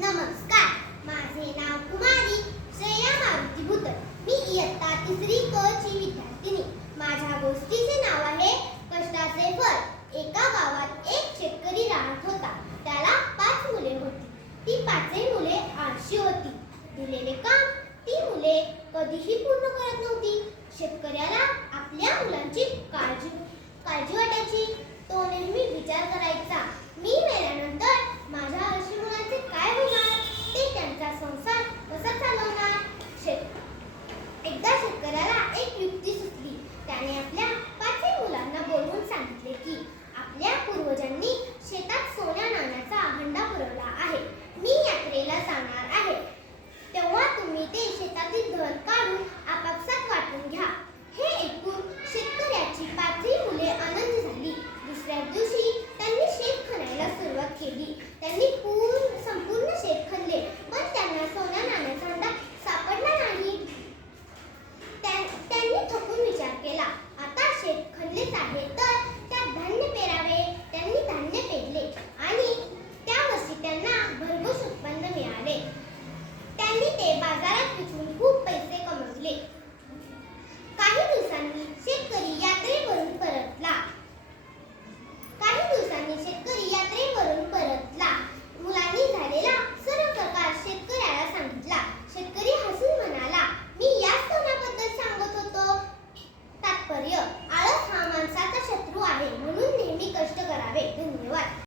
नमस्कार, माझे नाव कुमारी श्रेया मारुती भुतर. मी इयत्ता 3री क ची विद्यार्थिनी. माझ्या गोष्टीचे नाव आहे कष्टाचे फळ. एका गावात एक शेतकरी राहत होता. त्याला 5 मुले होती. ती 5ही मुले आळशी होती. दिलेले काम ती मुले कधीही पूर्ण करत नव्हती. शेतकऱ्याला आपल्या मुलांची काळजी वाटायची. तो नेहमी विचार करायचा, मी मेल्यानंतर माझ्या